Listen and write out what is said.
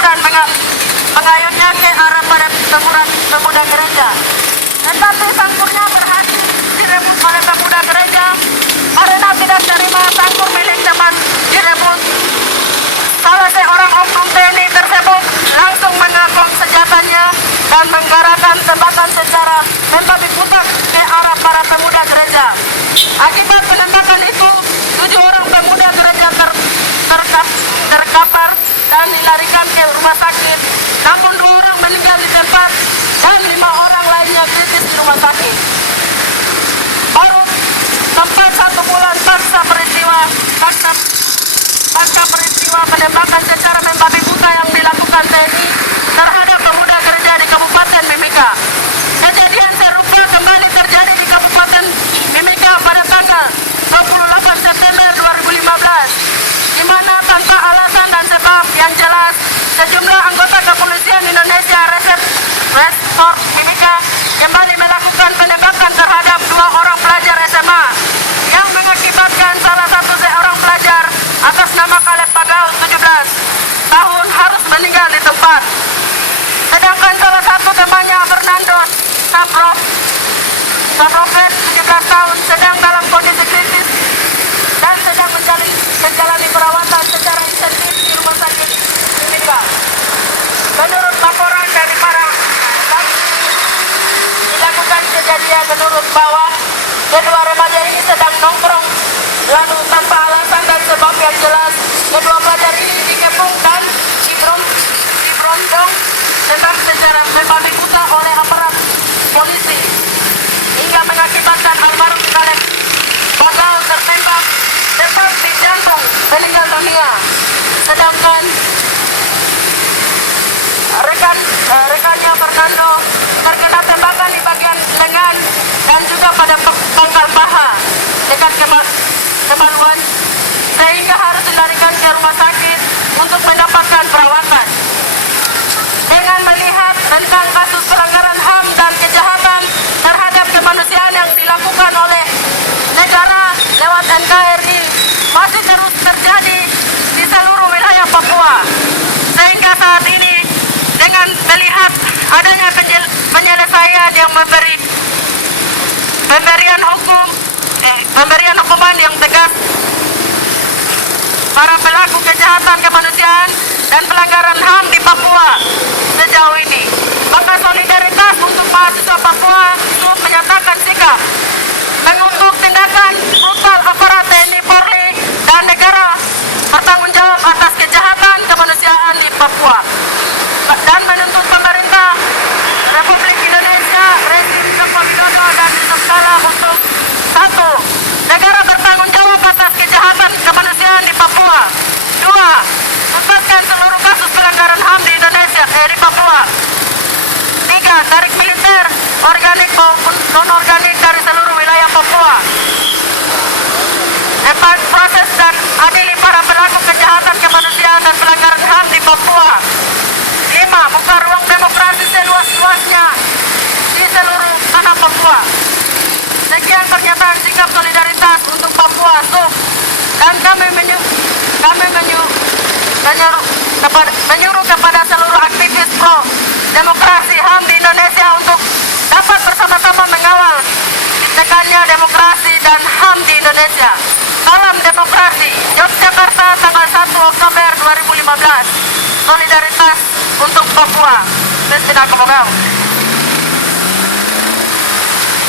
dan mengayunnya ke arah pada pemuda gereja. Tetapi sangkurnya berhasil direbut oleh pemuda gereja karena tidak terima sangkur milik teman direbut. Salah seorang oknum TNI tersebut langsung mengangkut senjatanya dan menggarahkan tembakan secara membabi buta ke arah para pemuda gereja. Akibat penembakan itu, 7 orang pemuda gereja terkapar dan dilarikan ke rumah sakit. Namun 2 orang meninggal di tempat dan 5 orang lainnya kritis di rumah sakit. Baru tempat 1 bulan pasca peristiwa penembakan secara membabi buta yang dilakukan TNI terhadap pemuda gereja di Kabupaten Mimika. Kejadian serupa kembali terjadi di Kabupaten Mimika pada tanggal 28 September 2015, di mana tanpa alasan dan sebab yang jelas, sejumlah anggota kepolisian Indonesia Resort Mimika kembali melakukan penembakan terhadap 2 orang pelajar SMA yang mengakibatkan salah satu seorang pelajar atas nama Kaleb Pagaus 17 tahun harus meninggal di tempat. Sedangkan salah satu temannya Fernando Sabrofet 17 tahun sedang dalam kondisi kritis dan sedang menjalani perawatan secara intensif di rumah sakit Mimika. Menurut laporan dari para saksi dilakukan kejadian menurut bawah, kedua remaja ini sedang nongkrong, lalu tanpa alasan dan sebab yang jelas, kedua pelajar ini dikepung dan diberondong tentang secara membabi buta oleh aparat polisi hingga mengakibatkan almarhum Kaleb Pagaus tertembak tepat di jantung meninggal dunia. Sedangkan rekannya Fernando terkena tembakan di bagian lengan dan juga pada pangkal paha dekat kemaluan sehingga harus dilarikan ke rumah sakit untuk mendapatkan perawatan. Dengan melihat tentang kasus pelanggaran HAM dan kejahatan terhadap kemanusiaan yang dilakukan oleh negara lewat NKRI masih terus terjadi di seluruh wilayah Papua, sehingga saat ini dengan melihat adanya penyelesaian yang pemberian hukuman yang tegas para pelaku kejahatan kemanusiaan dan pelanggaran HAM di Papua sejauh ini, maka solidaritas untuk mahasiswa Papua terus menyatakan sikap mengutuk tindakan brutal aparat TNI Polri dan negara bertanggung jawab atas kejahatan kemanusiaan di Papua dan menuntut pemerintah Republik Indonesia, rezim Joko Widodo dan Yusuf Kala untuk 1. Negara bertanggung jawab atas kejahatan kemanusiaan di Papua. 2. Tuntaskan seluruh kasus pelanggaran HAM di Indonesia, di Papua. 3. Tarik militer, organik maupun non-organik dari seluruh wilayah Papua. 4. Proses dan adili para pelaku kejahatan kemanusiaan dan pelanggaran HAM di Papua. 5. Buka ruang demokrasi seluas-luasnya di seluruh tanah Papua. Sekian pernyataan sikap solidaritas untuk Papua SUP, dan kami menyuruh kepada seluruh aktivis pro demokrasi HAM di Indonesia untuk dapat bersama-sama mengawal tekannya demokrasi dan HAM di Indonesia. Salam demokrasi, Yogyakarta, tanggal 1 Oktober 2015. Solidaritas untuk Papua. Presiden Komogel.